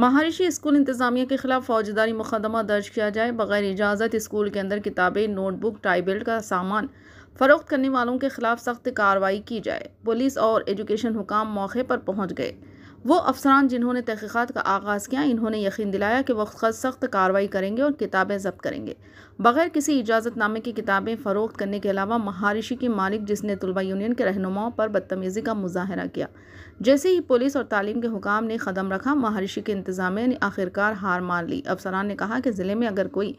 महर्षि school इंतजामिया के खिलाफ फौजदारी मुकदमा दर्ज किया जाए। बगैर इजाज़त स्कूल के अंदर किताबें, नोटबुक, टाई बेल्ट का सामान फरोख्त करने वालों के खिलाफ सख्त कार्रवाई की जाए। पुलिस और एजुकेशन हुकाम मौके पर पहुंच गए। वो अफसरान जिन्होंने तहकीकात का आगाज़ किया, इन्होंने यकीन दिलाया कि वह सख्त कार्रवाई करेंगे और किताबें जब्त करेंगे। बगैर किसी इजाज़तनामे की किताबें फ़रोख्त करने के अलावा महर्षि की मालिक, जिसने तुलबा यूनियन के रहनुमाओं पर बदतमीज़ी का मुजाहरा किया, जैसे ही पुलिस और तालीम के हुकाम ने कदम रखा, महर्षि के इंतज़ामिया ने आखिरकार हार मान ली। अफसरान ने कहा कि ज़िले में अगर कोई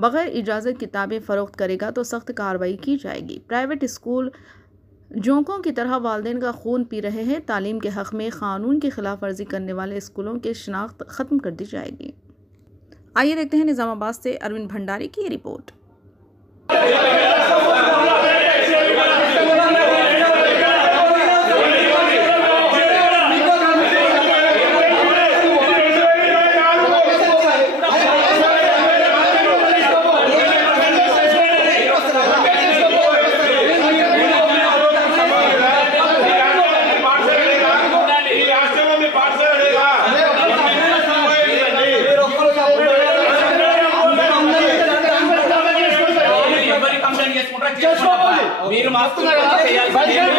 बगैर इजाज़त किताबें फ़रोख्त करेगा तो सख्त कार्रवाई की जाएगी। प्राइवेट स्कूल जोंकों की तरह वालिदैन का खून पी रहे हैं। तालीम के हक़ में कानून की खिलाफ वर्जी करने वाले स्कूलों की शनाख्त ख़त्म कर दी जाएगी। आइए देखते हैं निज़ामाबाद से अरविंद भंडारी की रिपोर्ट। మీరు మాస్తున్నారు కదా చేయాలి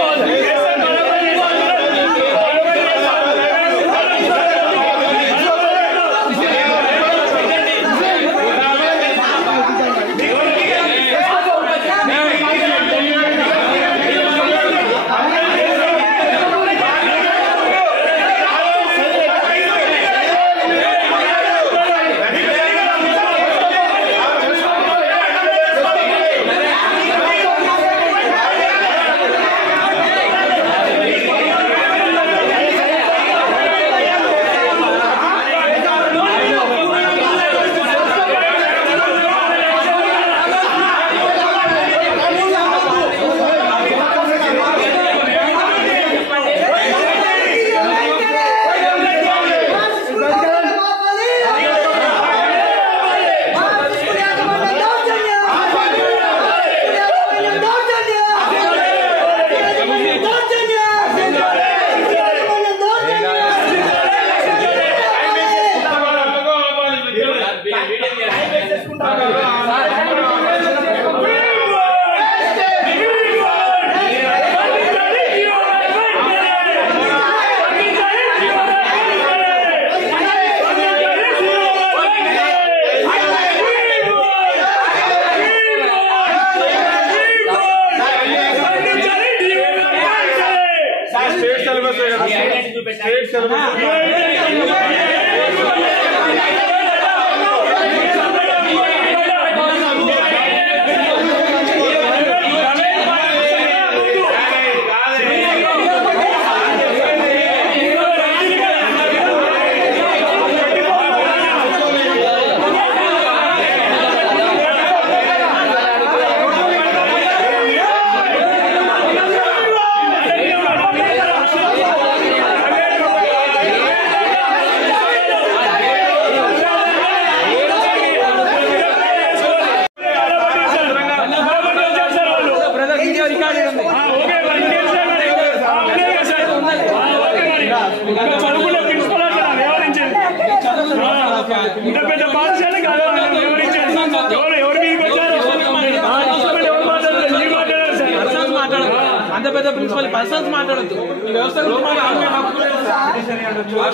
అంత పెద్ద ప్రిన్సిపల్ పర్సన్స్ మాట్లాడొద్దు. ఈ వ్యవస్థ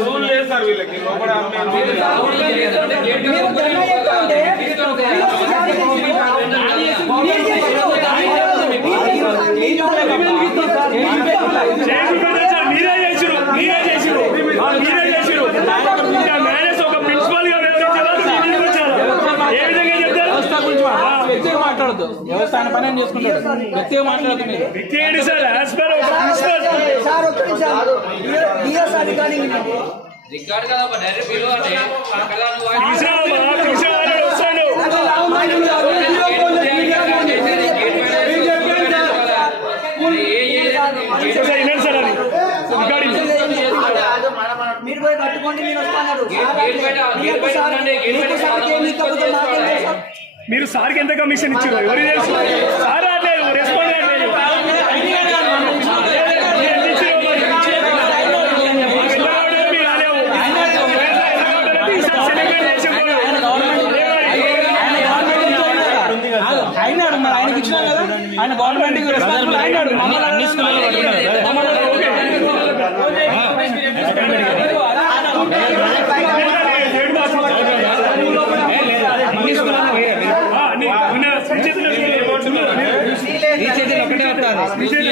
రూల్ లేదు సార్ వీళ్ళకి. మాట్లాడద్దు. వ్యవస్థాన పని చేసుకుంటాడు. వ్యక్తిగా మాట్లాడదు. మీరు వ్యక్తి సార్ రికార్డ్ కదా డైరెక్ట్ పిలవాలి. మీరు పోయి పట్టుకోండి, నేను వస్తాను. మీరు సార్కి ఎంత కమిషన్ ఇచ్చారు? ఎవరు సార్ రాలేదు, రెస్పాండ్ అవ్వలేదు. ఆయన గవర్నమెంట్ రెస్పాన్సిబుల్ అయినాడు. అన్ని స్కూళ్ళలో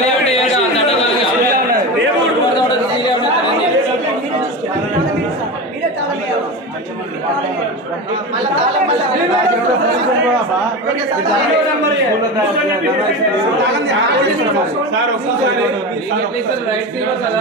ఒకటే వస్తారు.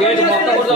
గేట్ మొత్తం కూడా